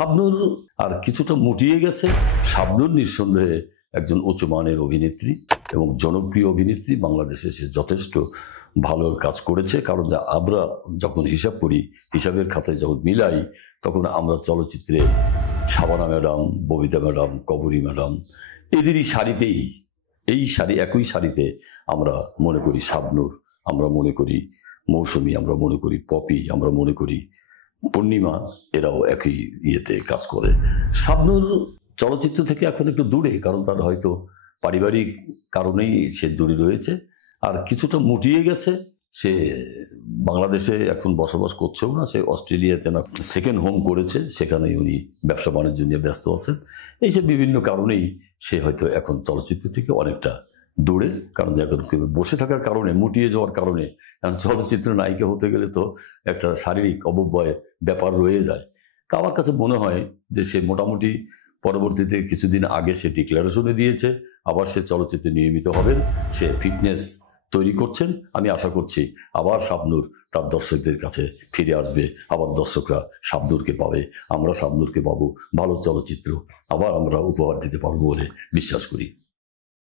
শাবনূর আর কিছুটা মুটিয়ে গেছে। শাবনূর নিঃসন্দেহে একজন উচ্চ মানের অভিনেত্রী এবং জনপ্রিয় অভিনেত্রী। বাংলাদেশে সে যথেষ্ট ভালো কাজ করেছে, কারণ আমরা যখন হিসাব করি, হিসাবের খাতায় যখন মিলাই, তখন আমরা চলচ্চিত্রে শাবানা ম্যাডাম, ববিতা ম্যাডাম, কবরী ম্যাডাম এদেরই সারিতেই, একই সারিতে আমরা মনে করি শাবনূর, আমরা মনে করি মৌসুমী, আমরা মনে করি পপি, আমরা মনে করি পূর্ণিমা, এরাও একই ইয়েতে কাজ করে। শাবনূর চলচ্চিত্র থেকে এখন একটু দূরে, কারণ তার হয়তো পারিবারিক কারণেই সে দূরে রয়েছে। আর কিছুটা মুটিয়ে গেছে, সে বাংলাদেশে এখন বসবাস করছেও না, সে অস্ট্রেলিয়াতে না সেকেন্ড হোম করেছে, সেখানেই উনি ব্যবসা বাণিজ্য নিয়ে ব্যস্ত আছেন। এইসব বিভিন্ন কারণেই সে হয়তো এখন চলচ্চিত্র থেকে অনেকটা দূরে, কারণ এখন বসে থাকার কারণে, মুটিয়ে যাওয়ার কারণে, কারণ চলচ্চিত্র নায়িকা হতে গেলে তো একটা শারীরিক অবব্যয় ব্যাপার রয়ে যায়। তা আমার কাছে মনে হয় যে সে মোটামুটি পরবর্তীতে কিছুদিন আগে সে ডিক্লারেশনে দিয়েছে আবার সে চলচ্চিত্রে নিয়মিত হবেন, সে ফিটনেস তৈরি করছেন। আমি আশা করছি আবার শাবনূর তার দর্শকদের কাছে ফিরে আসবে, আবার দর্শকরা শাবনূরকে পাবে, আমরা শাবনূরকে পাবো, ভালো চলচ্চিত্র আবার আমরা উপহার দিতে পারবো বলে বিশ্বাস করি।